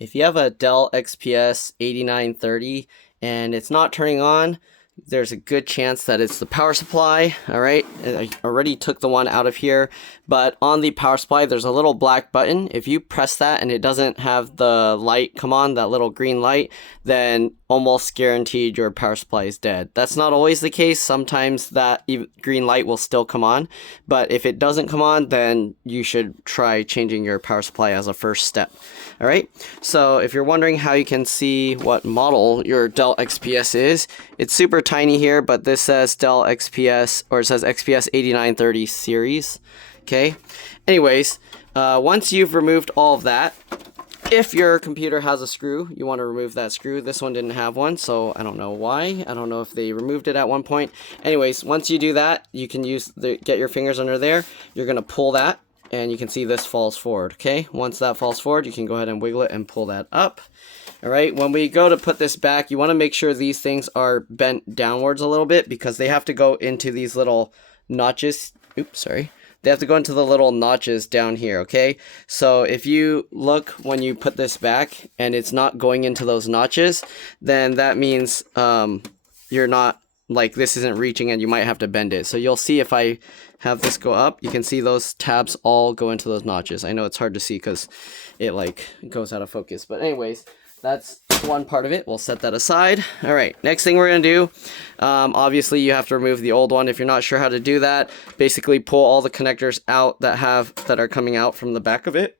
If you have a Dell XPS 8930 and it's not turning on, there's a good chance that it's the power supply. All right, I already took the one out of here, but on the power supply there's a little black button. If you press that and it doesn't have the light come on, that little green light, then almost guaranteed your power supply is dead. That's not always the case. Sometimes that green light will still come on, but if it doesn't come on, then you should try changing your power supply as a first step. All right, so if you're wondering how you can see what model your Dell XPS is, it's super tiny here, but this says Dell XPS, or it says XPS 8930 series. Okay, anyways, once you've removed all of that, if your computer has a screw, you want to remove that screw. This one didn't have one, so I don't know why. I don't know if they removed it at one point. Anyways, once you do that, you can get your fingers under there. You're going to pull that, and you can see this falls forward. Okay, once that falls forward, you can go ahead and wiggle it and pull that up. All right, when we go to put this back, you want to make sure these things are bent downwards a little bit, because they have to go into these little notches. Oops, sorry. They have to go into the little notches down here, okay? So if you look when you put this back and it's not going into those notches, then that means you're not, like, this isn't reaching and you might have to bend it. So you'll see if I have this go up, you can see those tabs all go into those notches. I know it's hard to see because it like goes out of focus, but anyways, that's one part of it. We'll set that aside. All right, next thing we're gonna do, obviously you have to remove the old one. If you're not sure how to do that, basically pull all the connectors out that are coming out from the back of it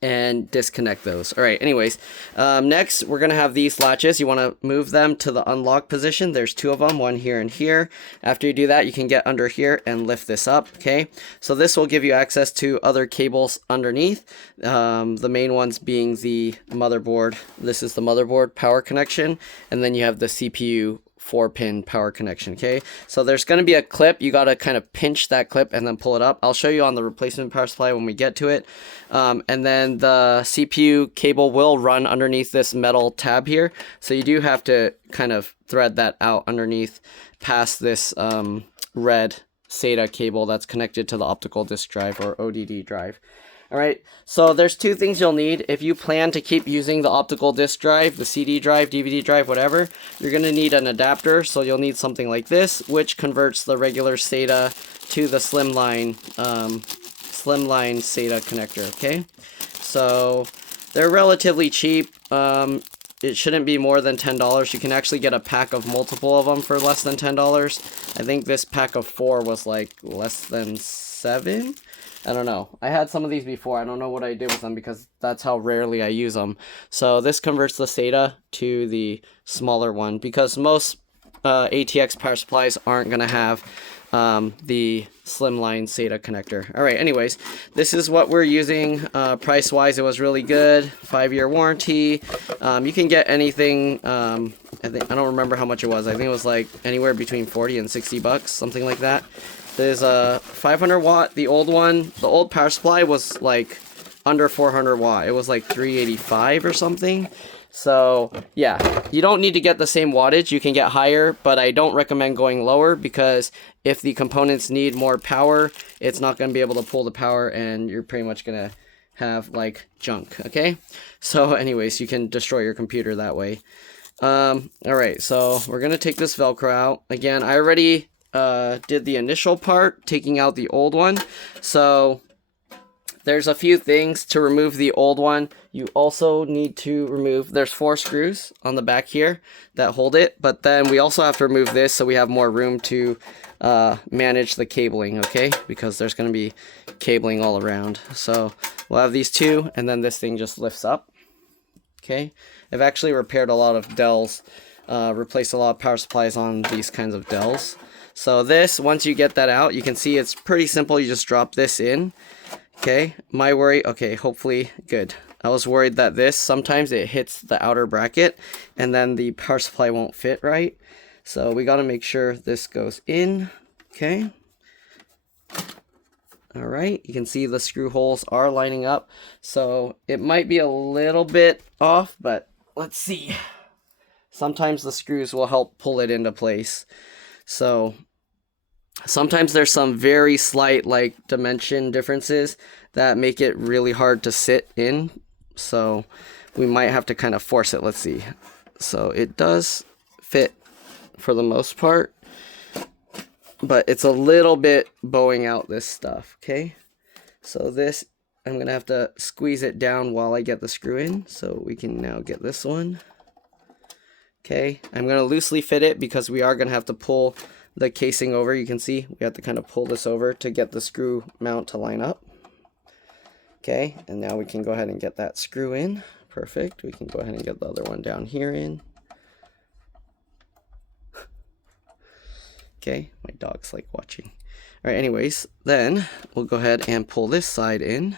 and disconnect those. All right, anyways, next we're gonna have these latches. You want to move them to the unlock position. There's two of them, one here and here. After you do that, you can get under here and lift this up. Okay, so this will give you access to other cables underneath, the main ones being the motherboard. This is the motherboard power connection, and then you have the CPU 4-pin power connection. Okay, so there's going to be a clip. You got to kind of pinch that clip and then pull it up. I'll show you on the replacement power supply when we get to it. And then the CPU cable will run underneath this metal tab here, so you do have to kind of thread that out underneath past this red SATA cable that's connected to the optical disk drive, or ODD drive. All right, so there's two things you'll need. If you plan to keep using the optical disk drive, the CD drive, DVD drive, whatever, you're going to need an adapter. So you'll need something like this, which converts the regular SATA to the slimline SATA connector, okay? So they're relatively cheap. It shouldn't be more than $10. You can actually get a pack of multiple of them for less than $10. I think this pack of 4 was like less than $7. I don't know. I had some of these before. I don't know what I did with them because that's how rarely I use them. So this converts the SATA to the smaller one, because most ATX power supplies aren't going to have the slimline SATA connector. All right, anyways, this is what we're using. Price-wise, it was really good. 5-year warranty. You can get anything. I don't remember how much it was. I think it was like anywhere between 40 and 60 bucks, something like that. There's a 500 watt. The old one, the old power supply was like under 400 watt. It was like 385 or something. So yeah, you don't need to get the same wattage. You can get higher, but I don't recommend going lower, because if the components need more power, it's not going to be able to pull the power and you're pretty much going to have like junk. Okay, so anyways, you can destroy your computer that way. All right, so we're going to take this Velcro out. Again, I already did the initial part, taking out the old one. So there's a few things to remove the old one. You also need to remove, there's 4 screws on the back here that hold it, but then we also have to remove this so we have more room to manage the cabling, okay? Because there's going to be cabling all around. So we'll have these two, and then this thing just lifts up. Okay, I've actually repaired a lot of Dells, replaced a lot of power supplies on these kinds of Dells. So this, once you get that out, you can see it's pretty simple. You just drop this in. Okay, my worry, okay, hopefully good. I was worried that this, sometimes it hits the outer bracket and then the power supply won't fit right. So we got to make sure this goes in. Okay. All right, you can see the screw holes are lining up. So it might be a little bit off, but let's see. Sometimes the screws will help pull it into place. So sometimes there's some very slight like dimension differences that make it really hard to sit in so we might have to kind of force it. Let's see. So it does fit for the most part, but it's a little bit bowing out this stuff, okay? So this, I'm gonna have to squeeze it down while I get the screw in, so we can now get this one. Okay, I'm gonna loosely fit it because we are gonna have to pull the casing over. You can see we have to kind of pull this over to get the screw mount to line up. Okay, and now we can go ahead and get that screw in. Perfect. We can go ahead and get the other one down here in. Okay, my dog's like watching. All right, anyways, then we'll go ahead and pull this side in.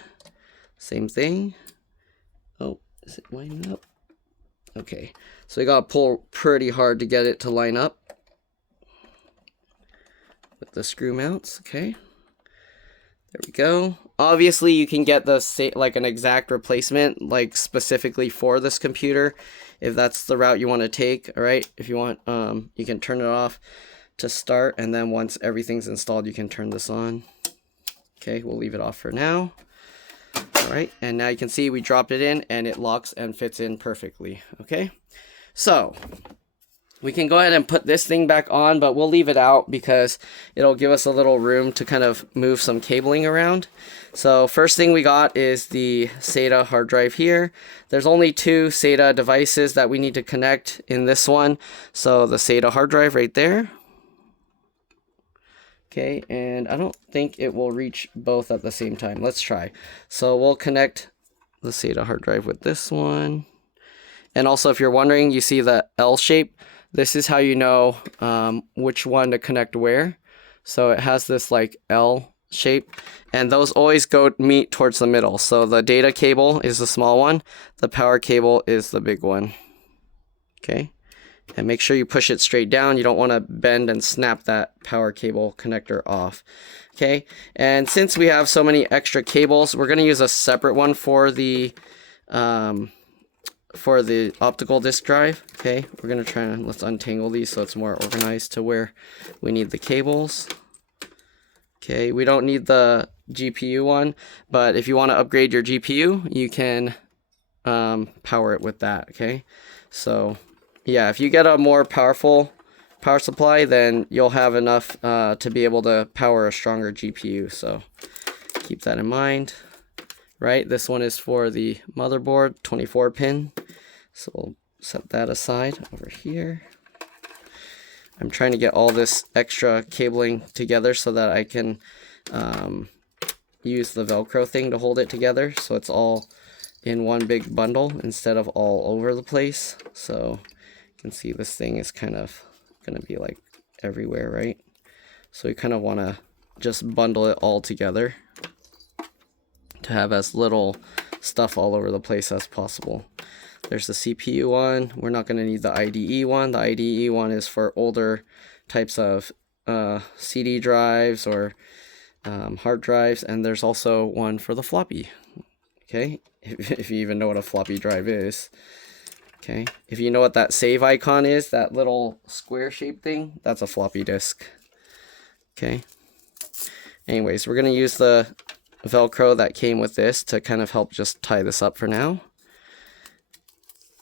Same thing. Oh, is it lining up? Okay, so we gotta pull pretty hard to get it to line up with the screw mounts. Okay, there we go. Obviously, you can get the like an exact replacement, like specifically for this computer, if that's the route you want to take. All right, if you want, you can turn it off to start, and then once everything's installed, you can turn this on. Okay, we'll leave it off for now. All right, and now you can see we dropped it in and it locks and fits in perfectly. Okay, so we can go ahead and put this thing back on, but we'll leave it out because it'll give us a little room to kind of move some cabling around. So first thing we got is the SATA hard drive here. There's only 2 SATA devices that we need to connect in this one. So the SATA hard drive right there. Okay, and I don't think it will reach both at the same time. Let's try. So we'll connect the SATA hard drive with this one. And also, if you're wondering, you see the L shape. This is how you know which one to connect where. So it has this like L shape, and those always meet towards the middle. So the data cable is the small one, the power cable is the big one. Okay. And make sure you push it straight down. You don't want to bend and snap that power cable connector off. Okay, and since we have so many extra cables, we're going to use a separate one for the optical disk drive. Okay, we're going to try and let's untangle these so it's more organized to where we need the cables. Okay, we don't need the GPU one, but if you want to upgrade your GPU, you can power it with that. Okay, so yeah, if you get a more powerful power supply, then you'll have enough to be able to power a stronger GPU. So keep that in mind, right? This one is for the motherboard, 24 pin. So we'll set that aside over here. I'm trying to get all this extra cabling together so that I can use the Velcro thing to hold it together. So it's all in one big bundle instead of all over the place. So can see this thing is kind of going to be like everywhere, right? So we kind of want to just bundle it all together to have as little stuff all over the place as possible. There's the CPU one. We're not going to need the IDE one. The IDE one is for older types of CD drives or hard drives, and there's also one for the floppy. Okay, if you even know what a floppy drive is. Okay, if you know what that save icon is, that little square shaped thing, that's a floppy disk. Okay, anyways, we're going to use the Velcro that came with this to kind of help just tie this up for now.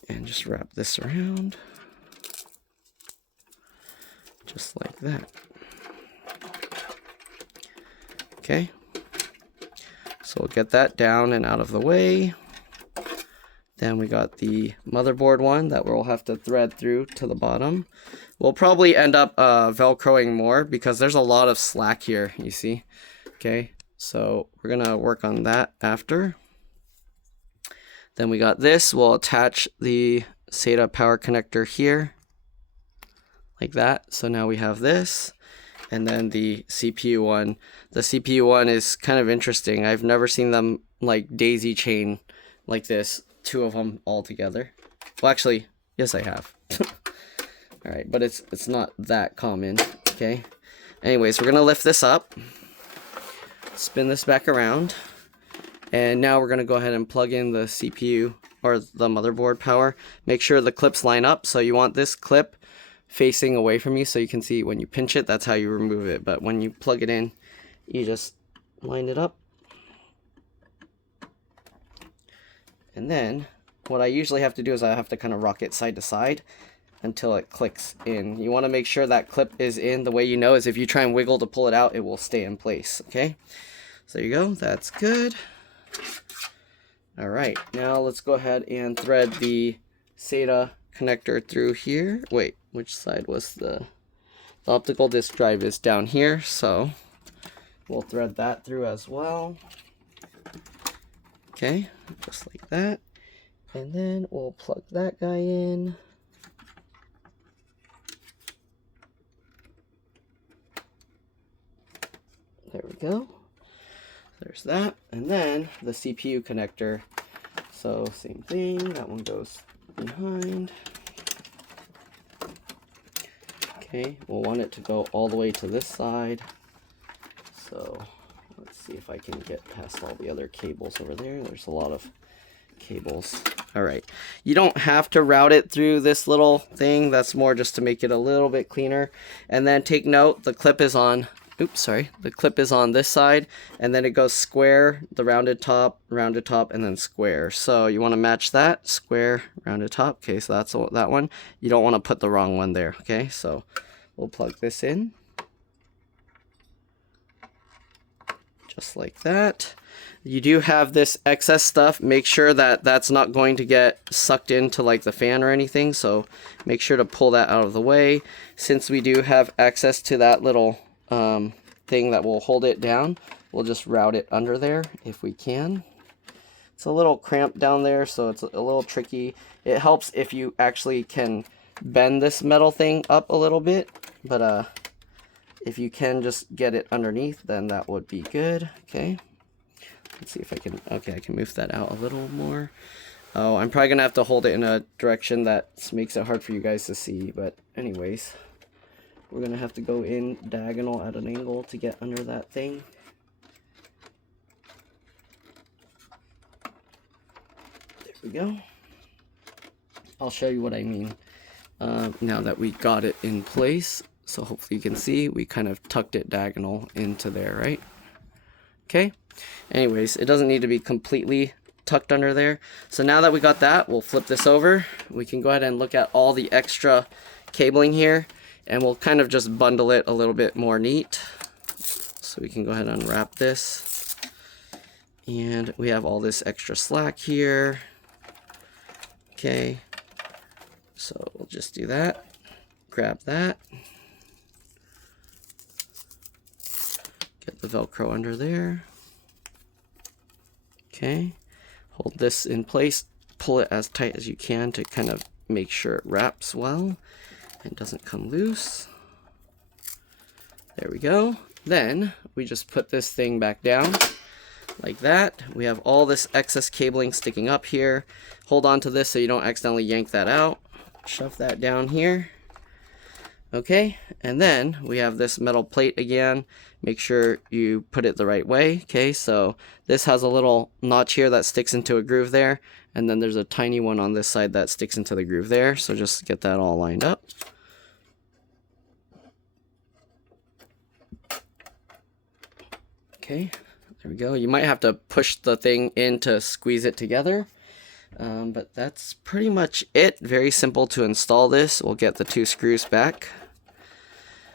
And just wrap this around. Just like that. Okay, so we'll get that down and out of the way. Then we got the motherboard one that we'll have to thread through to the bottom. We'll probably end up Velcroing more because there's a lot of slack here, you see. Okay, so we're gonna work on that after. Then we got this. We'll attach the SATA power connector here, like that. So now we have this. And then the CPU one. The CPU one is kind of interesting. I've never seen them like daisy chain like this. 2 of them all together. Well, actually, yes, I have. All right, but it's not that common. Okay. Anyways, we're gonna lift this up, spin this back around, and now we're gonna go ahead and plug in the CPU or the motherboard power. Make sure the clips line up. So you want this clip facing away from you so you can see when you pinch it, that's how you remove it. But when you plug it in, you just line it up. And then what I usually have to do is I have to kind of rock it side to side until it clicks in. You want to make sure that clip is in. The way you know is if you try and wiggle to pull it out, it will stay in place. Okay, so there you go. That's good. All right, now let's go ahead and thread the SATA connector through here. Wait, which side was the optical disk drive is down here, so we'll thread that through as well. Okay, just like that. And then we'll plug that guy in. There we go. There's that. And then the CPU connector. So same thing, that one goes behind. Okay, we'll want it to go all the way to this side. So let's see if I can get past all the other cables over there. There's a lot of cables. All right, you don't have to route it through this little thing. That's more just to make it a little bit cleaner. And then take note, the clip is on, the clip is on this side, and then it goes square, the rounded top, and then square. So you want to match that, square, rounded top. Okay, so that's that one. You don't want to put the wrong one there. Okay, so we'll plug this in. Just like that. You do have this excess stuff. Make sure that that's not going to get sucked into like the fan or anything. So make sure to pull that out of the way. Since we do have access to that little thing that will hold it down, we'll just route it under there if we can. It's a little cramped down there, so it's a little tricky. It helps if you actually can bend this metal thing up a little bit, but if you can just get it underneath, then that would be good. Okay, let's see if I can, okay, I can move that out a little more. Oh, I'm probably gonna have to hold it in a direction that makes it hard for you guys to see, but anyways, we're gonna have to go in diagonal at an angle to get under that thing. There we go. I'll show you what I mean now that we got it in place. So hopefully you can see we kind of tucked it diagonal into there, right? Okay. Anyways, it doesn't need to be completely tucked under there. So now that we got that, we'll flip this over. We can go ahead and look at all the extra cabling here, and we'll kind of just bundle it a little bit more neat. So we can go ahead and unwrap this. And we have all this extra slack here. Okay. So we'll just do that. Grab that. Get the Velcro under there. Okay. Hold this in place. Pull it as tight as you can to kind of make sure it wraps well and doesn't come loose. There we go. Then we just put this thing back down like that. We have all this excess cabling sticking up here. Hold on to this so you don't accidentally yank that out. Shove that down here. Okay, and then we have this metal plate again. Make sure you put it the right way. Okay, so this has a little notch here that sticks into a groove there, and then there's a tiny one on this side that sticks into the groove there. So just get that all lined up. Okay, there we go. You might have to push the thing in to squeeze it together. But that's pretty much it. Very simple to install this. We'll get the 2 screws back.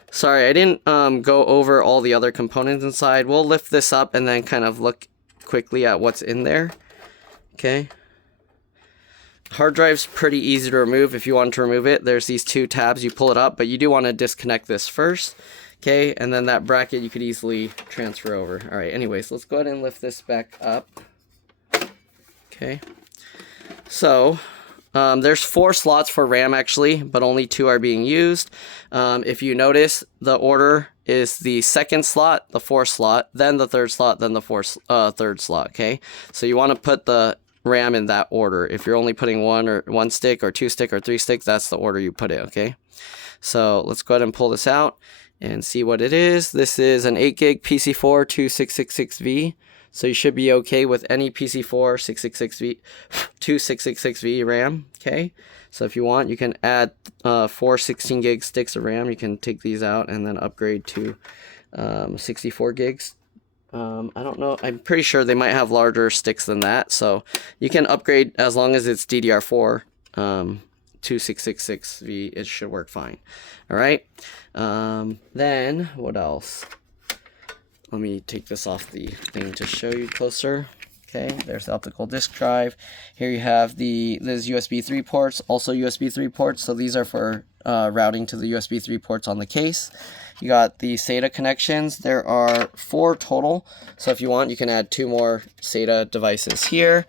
Sorry, I didn't go over all the other components inside. We'll lift this up and then kind of look quickly at what's in there. Okay. Hard drive's pretty easy to remove. If you want to remove it, there's these 2 tabs. You pull it up, but you do want to disconnect this first. Okay, and then that bracket you could easily transfer over. All right, anyways, let's go ahead and lift this back up. Okay. So there's 4 slots for RAM actually, but only 2 are being used. If you notice, the order is the 2nd slot, the 4th slot, then the 3rd slot, then the 3rd slot. Okay, so you want to put the RAM in that order. If you're only putting 1 stick or 2 stick or 3 stick, that's the order you put it. Okay, so let's go ahead and pull this out and see what it is. This is an 8 gig PC4 2666V. So you should be okay with any PC4 2666V RAM. Okay, so if you want, you can add 4 16 gig sticks of RAM. You can take these out and then upgrade to 64 gigs I don't know. I'm pretty sure they might have larger sticks than that. So you can upgrade as long as it's DDR4 2666V. It should work fine. All right. Then what else? Let me take this off the thing to show you closer. Okay, there's the optical disk drive. Here you have there's USB 3 ports, also USB 3 ports. So these are for routing to the USB 3 ports on the case. You got the SATA connections. There are 4 total. So if you want, you can add 2 more SATA devices here.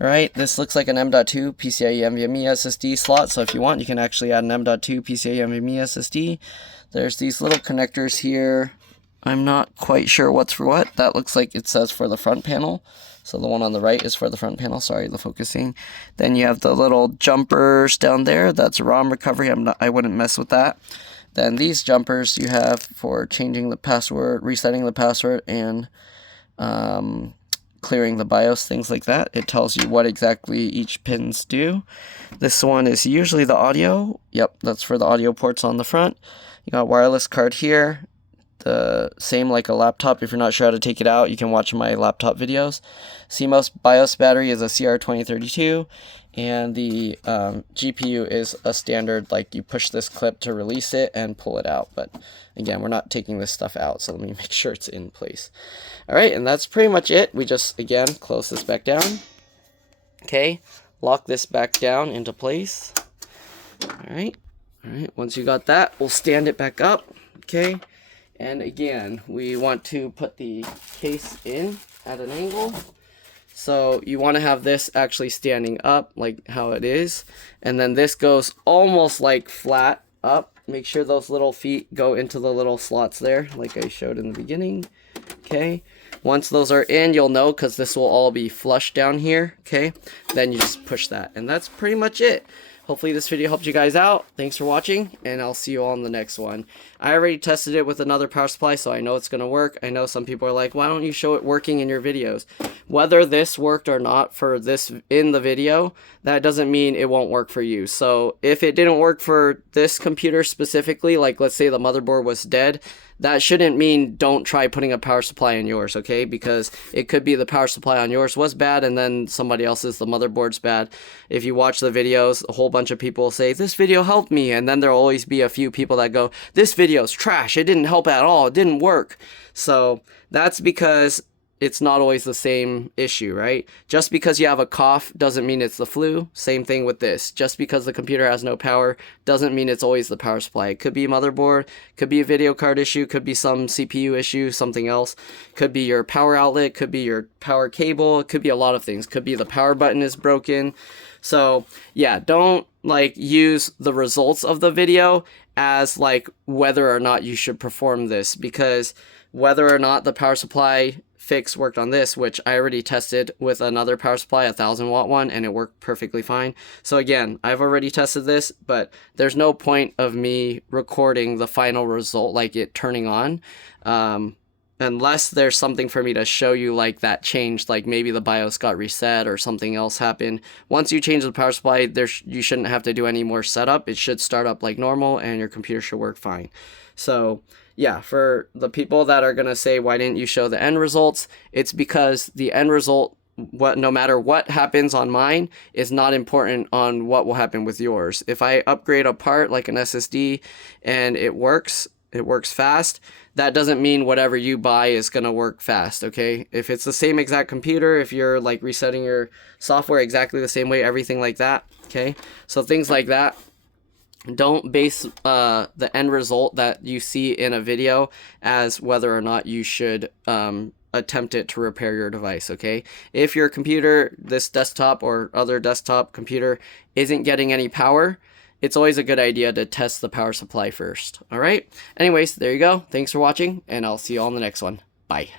All right, this looks like an M.2 PCIe NVMe SSD slot. So if you want, you can actually add an M.2 PCIe NVMe SSD. There's these little connectors here. I'm not quite sure what's for what. That looks like it says for the front panel. So the one on the right is for the front panel. Sorry, the focusing. Then you have the little jumpers down there. That's ROM recovery. I wouldn't mess with that. Then these jumpers you have for changing the password, resetting the password, and clearing the BIOS, things like that. It tells you what exactly each pins do. This one is usually the audio. Yep, that's for the audio ports on the front. You got wireless card here. The same like a laptop. If you're not sure how to take it out, you can watch my laptop videos. CMOS BIOS battery is a CR2032, and the GPU is a standard, like you push this clip to release it and pull it out. But again, we're not taking this stuff out, so let me make sure it's in place. All right, and that's pretty much it. We just, again, close this back down. Okay, lock this back down into place. All right, once you got that, we'll stand it back up. Okay. And again, we want to put the case in at an angle. So you want to have this actually standing up like how it is. And then this goes almost like flat up. Make sure those little feet go into the little slots there like I showed in the beginning. Okay. Once those are in, you'll know because this will all be flush down here. Okay. Then you just push that. And that's pretty much it. Hopefully this video helped you guys out. Thanks for watching, and I'll see you all in the next one. I already tested it with another power supply, so I know it's going to work. I know some people are like, why don't you show it working in your videos? Whether this worked or not for this in the video, that doesn't mean it won't work for you. So if it didn't work for this computer specifically, like let's say the motherboard was dead, that shouldn't mean don't try putting a power supply in yours, okay? Because it could be the power supply on yours was bad and then somebody else's, the motherboard's bad. If you watch the videos, a whole bunch of people say, this video helped me, and then there'll always be a few people that go, this video's trash, it didn't help at all, it didn't work. So that's because it's not always the same issue, right? Just because you have a cough doesn't mean it's the flu. Same thing with this. Just because the computer has no power doesn't mean it's always the power supply. It could be a motherboard, could be a video card issue, could be some CPU issue, something else. Could be your power outlet, could be your power cable, it could be a lot of things. Could be the power button is broken. So yeah, don't like use the results of the video as like whether or not you should perform this, because whether or not the power supply fix worked on this, which I already tested with another power supply, a 1000-watt one, and it worked perfectly fine. So again, I've already tested this, but there's no point of me recording the final result, like it turning on, unless there's something for me to show you like that changed, like maybe the BIOS got reset or something else happened. Once you change the power supply, you shouldn't have to do any more setup. It should start up like normal and your computer should work fine. So yeah, for the people that are going to say, why didn't you show the end results? It's because the end result, no matter what happens on mine, is not important on what will happen with yours. If I upgrade a part like an SSD and it works fast, that doesn't mean whatever you buy is going to work fast, okay? If it's the same exact computer, if you're like resetting your software exactly the same way, everything like that, okay? So things like that. Don't base the end result that you see in a video as whether or not you should attempt it to repair your device, okay? If your computer, this desktop or other desktop computer, isn't getting any power, it's always a good idea to test the power supply first, all right? Anyways, there you go. Thanks for watching, and I'll see you all in the next one. Bye.